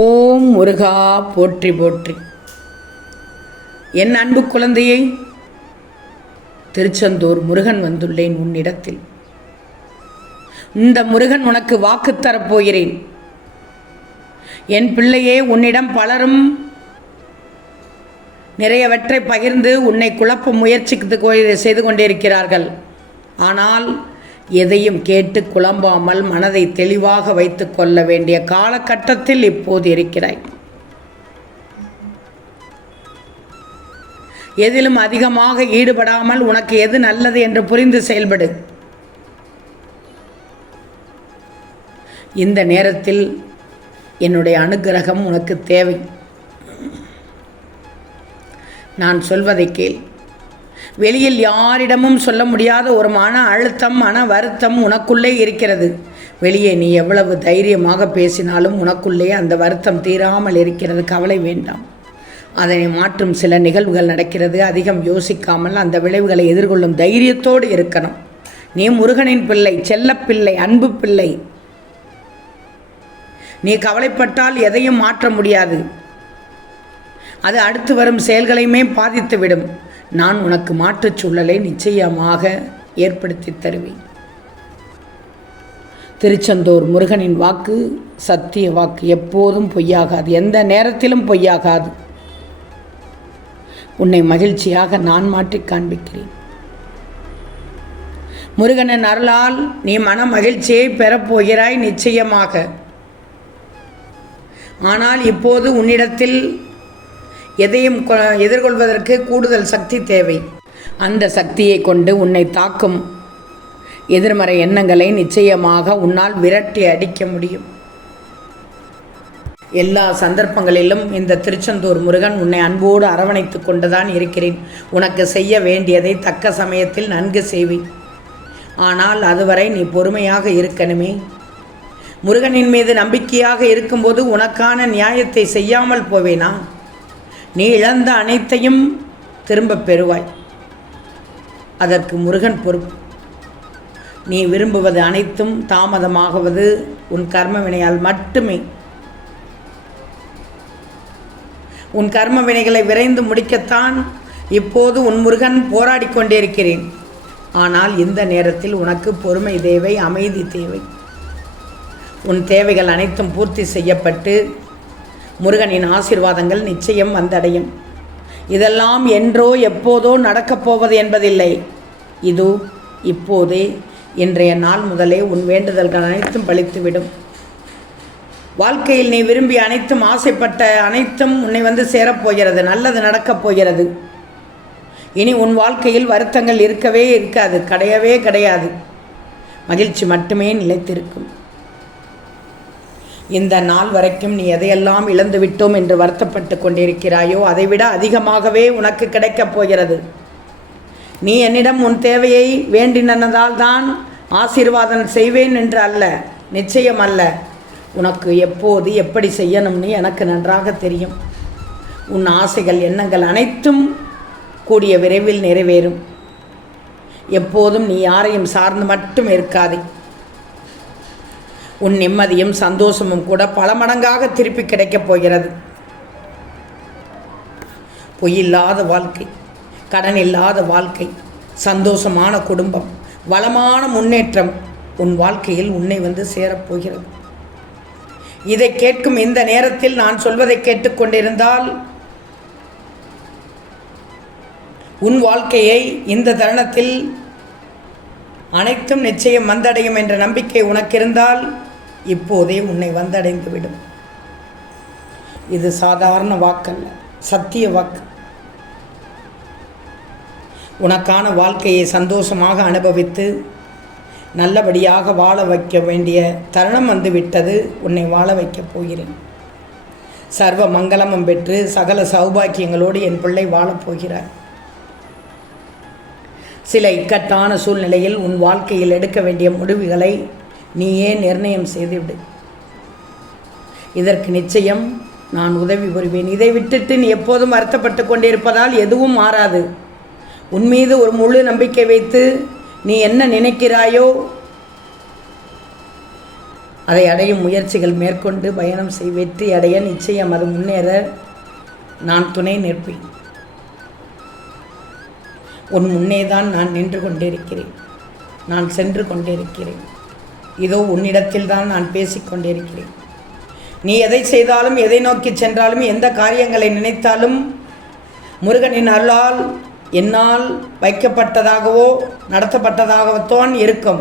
ஓம் முருகா போற்றி போற்றி. என் அன்பு குழந்தையை திருச்செந்தூர் முருகன் வந்துள்ளேன் உன்னிடத்தில். இந்த முருகன் உனக்கு வாக்கு தரப்போகிறேன். என் பிள்ளையே உன்னிடம் பலரும் நிறையவற்றை பகிர்ந்து உன்னை குழப்ப முயற்சிக்கு செய்து கொண்டிருக்கிறார்கள். ஆனால் எதையும் கேட்டு குழம்பாமல் மனதை தெளிவாக வைத்துக் கொள்ள வேண்டிய காலகட்டத்தில் இப்போது இருக்கிறாய். எதிலும் அதிகமாக ஈடுபடாமல் உனக்கு எது நல்லது என்று புரிந்து செயல்படு. இந்த நேரத்தில் என்னுடைய அனுகிரகம் உனக்கு தேவை. நான் சொல்வதை கேள். வெளியில் யாரிடமும் சொல்ல முடியாத ஒரு மன அழுத்தம் மன வருத்தம் உனக்குள்ளே இருக்கிறது. வெளியே நீ எவ்வளவு தைரியமாக பேசினாலும் உனக்குள்ளே அந்த வருத்தம் தீராமல் இருக்கிறது. கவலை வேண்டாம். அதனை மாற்றும் சில நிகழ்வுகள் நடக்கிறது. அதிகம் யோசிக்காமல் அந்த விளைவுகளை எதிர்கொள்ளும் தைரியத்தோடு இருக்கணும். நீ முருகனின் பிள்ளை செல்லப்பிள்ளை அன்பு பிள்ளை. நீ கவலைப்பட்டால் எதையும் மாற்ற முடியாது. அது அடுத்து வரும் செயல்களையுமே பாதித்துவிடும். நான் உனக்கு மாற்றுச் சூழலை நிச்சயமாக ஏற்படுத்தி தருவேன். திருச்செந்தூர் முருகனின் வாக்கு சத்திய வாக்கு எப்போதும் பொய்யாகாது எந்த நேரத்திலும் பொய்யாகாது. உன்னை மகிழ்ச்சியாக நான் மாற்றி காண்பிக்கிறேன். முருகனின் அருளால் நீ மன மகிழ்ச்சியை பெறப்போகிறாய் நிச்சயமாக. ஆனால் இப்போது உன்னிடத்தில் எதையும் கொ- எதிர்கொள்வதற்கு கூடுதல் சக்தி தேவை. அந்த சக்தியை கொண்டு உன்னை தாக்கும் எதிர்மறை எண்ணங்களை நிச்சயமாக உன்னால் விரட்டி அடிக்க முடியும். எல்லா சந்தர்ப்பங்களிலும் இந்த திருச்செந்தூர் முருகன் உன்னை அன்போடு அரவணைத்து கொண்டுதான் இருக்கிறேன். உனக்கு செய்ய வேண்டியதை தக்க சமயத்தில் நன்கு செய்வி ஆனால் அதுவரை நீ பொறுமையாக இருக்கணுமே. முருகனின் மீது நம்பிக்கையாக இருக்கும்போது உனக்கான நியாயத்தை செய்யாமல் போவேனா? நீ இழந்த அனைத்தையும் திரும்பப் பெறுவாய். அதற்கு முருகன் பொறுப்பு. நீ விரும்புவது அனைத்தும் தாமதமாகுவது உன் கர்ம வினையால் மட்டுமே. உன் கர்ம வினைகளை விரைந்து முடிக்கத்தான் இப்போது உன் முருகன் போராடி கொண்டிருக்கிறேன். ஆனால் இந்த நேரத்தில் உனக்கு பொறுமை தேவை அமைதி தேவை. உன் தேவைகள் அனைத்தும் பூர்த்தி செய்யப்பட்டு முருகனின் ஆசீர்வாதங்கள் நிச்சயம் வந்தடையும். இதெல்லாம் என்றோ எப்போதோ நடக்கப் போவது என்பதில்லை. இது இப்போதே இன்றைய நாள் முதலே உன் வேண்டுதல்கள் அனைத்தும் பழித்துவிடும். வாழ்க்கையில் நீ விரும்பி அனைத்தும் ஆசைப்பட்ட அனைத்தும் உன்னை வந்து சேரப்போகிறது நல்லது நடக்கப் போகிறது. இனி உன் வாழ்க்கையில் வருத்தங்கள் இருக்கவே இருக்காது கிடையவே கிடையாது. மகிழ்ச்சி மட்டுமே நிலைத்திருக்கும். இந்த நாள் வரைக்கும் நீ எதையெல்லாம் இழந்து விட்டோம் என்று வருத்தப்பட்டு கொண்டிருக்கிறாயோ அதைவிட அதிகமாகவே உனக்கு கிடைக்கப் போகிறது. நீ என்னிடம் உன் தேவையை வேண்டினதால் தான் ஆசீர்வாதம் செய்வேன் என்று அல்ல நிச்சயம் அல்ல. உனக்கு எப்போது எப்படி செய்யணும்னு எனக்கு நன்றாக தெரியும். உன் ஆசைகள் எண்ணங்கள் அனைத்தும் கூடிய விரைவில் நிறைவேறும். எப்போதும் நீ யாரையும் சார்ந்து மட்டும் இருக்காதே. உன் நிம்மதியும் சந்தோஷமும் கூட பல மடங்காக திருப்பி கிடைக்கப் போகிறது. பொய்யில்லாத வாழ்க்கை கடன் இல்லாத வாழ்க்கை சந்தோஷமான குடும்பம் வளமான முன்னேற்றம் உன் வாழ்க்கையில் உன்னை வந்து சேரப்போகிறது இதை கேட்கும் இந்த நேரத்தில் நான் சொல்வதை கேட்டுக்கொண்டிருந்தால் உன் வாழ்க்கையை இந்த தருணத்தில் அனைத்தும் நிச்சயம் வந்தடையும் என்ற நம்பிக்கை உனக்கு இருந்தால் இப்போதே உன்னை வந்தடைந்து விடும் இது சாதாரண வாக்கல்ல சத்திய வாக்கு. உனக்கான வாழ்க்கையை சந்தோஷமாக அனுபவித்து நல்லபடியாக வாழ வைக்க வேண்டிய தருணம் வந்து விட்டது உன்னை வாழ வைக்கப் போகிறேன். சர்வ மங்களமும் பெற்று சகல சௌபாக்கியங்களோடு என் பிள்ளை வாழப் போகிறார். சில இக்கட்டான சூழ்நிலையில் உன் வாழ்க்கையில் எடுக்க வேண்டிய முடிவுகளை நீயே நிர்ணயம் செய்துவிடு. இதற்கு நிச்சயம் நான் உதவி புரிவேன். இதை விட்டுட்டு நீ எப்போதும் வருத்தப்பட்டு கொண்டிருப்பதால் எதுவும் மாறாது. உன் மீது ஒரு முழு நம்பிக்கை வைத்து நீ என்ன நினைக்கிறாயோ அதை அடையும் முயற்சிகள் மேற்கொண்டு பயணம் செய். வெற்றி அடைய நிச்சயம் அது முன்னேற நான் துணை நிற்பேன். உன் முன்னே தான் நான் நின்று கொண்டிருக்கிறேன். நான் சென்று கொண்டிருக்கிறேன். இதோ உன்னிடத்தில் தான் நான் பேசிக்கொண்டிருக்கிறேன். நீ எதை செய்தாலும் எதை நோக்கி சென்றாலும் எந்த காரியங்களை நினைத்தாலும் முருகனின் அருளால் என்னால் வைக்கப்பட்டதாகவோ நடத்தப்பட்டதாகத்தான் இருக்கும்.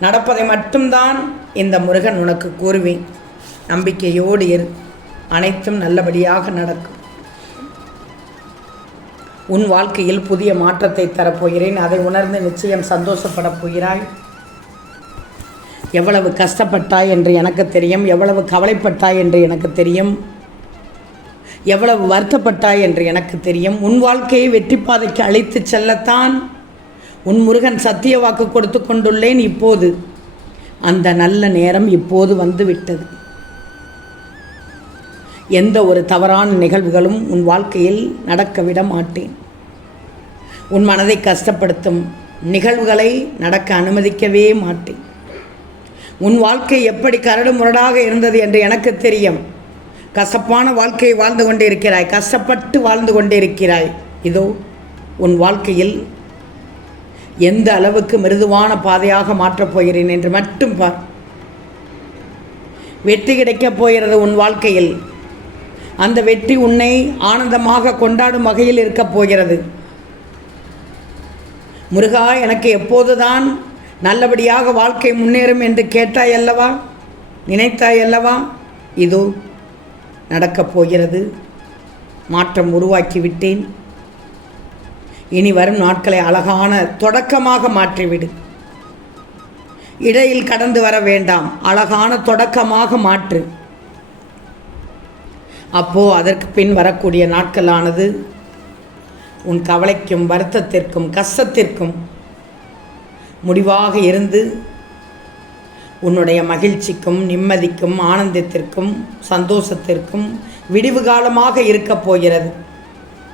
நடப்பதை மட்டும்தான் இந்த முருகன் உனக்கு கூறுவேன். நம்பிக்கையோடு இரு. அனைத்தும் நல்லபடியாக நடக்கும். உன் வாழ்க்கையில் புதிய மாற்றத்தை தரப்போகிறேன். அதை உணர்ந்து நிச்சயம் சந்தோஷப்படப் போகிறாய். எவ்வளவு கஷ்டப்பட்டாய் என்று எனக்கு தெரியும் எவ்வளவு கவலைப்பட்டாய் என்று எனக்கு தெரியும் எவ்வளவு வருத்தப்பட்டாய் என்று எனக்கு தெரியும். உன் வாழ்க்கையை வெற்றி பாதைக்கு அழைத்துச் செல்லத்தான் உன் முருகன் சத்திய வாக்கு கொடுத்து கொண்டுள்ளேன். இப்போது அந்த நல்ல நேரம் இப்போது வந்து விட்டது எந்த ஒரு தவறான நிகழ்வுகளும் உன் வாழ்க்கையில் நடக்க விட மாட்டேன். உன் மனதை கஷ்டப்படுத்தும் நிகழ்வுகளை நடக்க அனுமதிக்கவே மாட்டேன். உன் வாழ்க்கை எப்படி கரடு முரடாக இருந்தது என்று எனக்கு தெரியும். கசப்பான வாழ்க்கையை வாழ்ந்து கொண்டிருக்கிறாய். கஷ்டப்பட்டு வாழ்ந்து கொண்டிருக்கிறாய். இதோ உன் வாழ்க்கையில் எந்த அளவுக்கு மிருதுவான பாதையாக மாற்றப் போகிறேன் என்று மட்டும் பார். வெற்றி கிடைக்கப் போகிறது உன் வாழ்க்கையில். அந்த வெற்றி உன்னை ஆனந்தமாக கொண்டாடும் வகையில் இருக்கப் போகிறது. முருகா எனக்கு எப்போதுதான் நல்லபடியாக வாழ்க்கை முன்னேறும் என்று கேட்டாய் அல்லவா? நினைத்தாய் அல்லவா? இதோ நடக்கப் போகிறது. மாற்றம் உருவாக்கி விட்டேன். இனி வரும் நாட்களை அழகான தொடக்கமாக மாற்றிவிடு. இடையில் கடந்து வர வேண்டாம். அழகான தொடக்கமாக மாற்று. அப்போ அதற்கு பின் வரக்கூடிய நாட்களானது உன் கவலைக்கும் வருத்தத்திற்கும் கஷ்டத்திற்கும் முடிவாக இருந்து உன்னுடைய மகிழ்ச்சிக்கும் நிம்மதிக்கும் ஆனந்தத்திற்கும் சந்தோஷத்திற்கும் விடிவு காலமாக இருக்கப் போகிறது.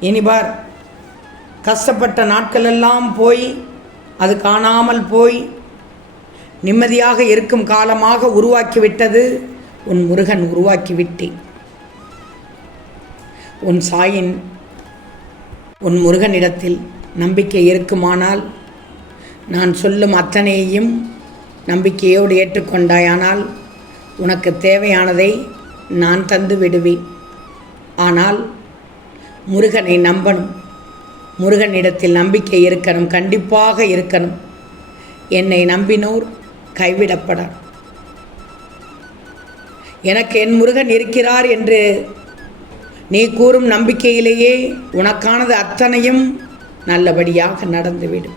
இனிபார் கஷ்டப்பட்ட நாட்களெல்லாம் போய் அது காணாமல் போய் நிம்மதியாக இருக்கும் காலமாக உருவாக்கிவிட்டது உன் முருகன் உருவாக்கிவிட்டேன் உன் சாயின் உன் முருகனிடத்தில் நம்பிக்கை இருக்குமானால் நான் சொல்லும் அத்தனையையும் நம்பிக்கையோடு ஏற்றுக்கொண்டாயானால் உனக்கு தேவையானதை நான் தந்து விடுவேன். ஆனால் முருகனை நம்பணும். முருகனிடத்தில் நம்பிக்கை இருக்கணும் கண்டிப்பாக இருக்கணும். என்னை நம்பினோர் கைவிடப்படார். எனக்கு என் முருகன் இருக்கிறார் என்று நீ கூறும் நம்பிக்கையிலேயே உனக்கானது அத்தனையும் நல்லபடியாக நடந்துவிடும்.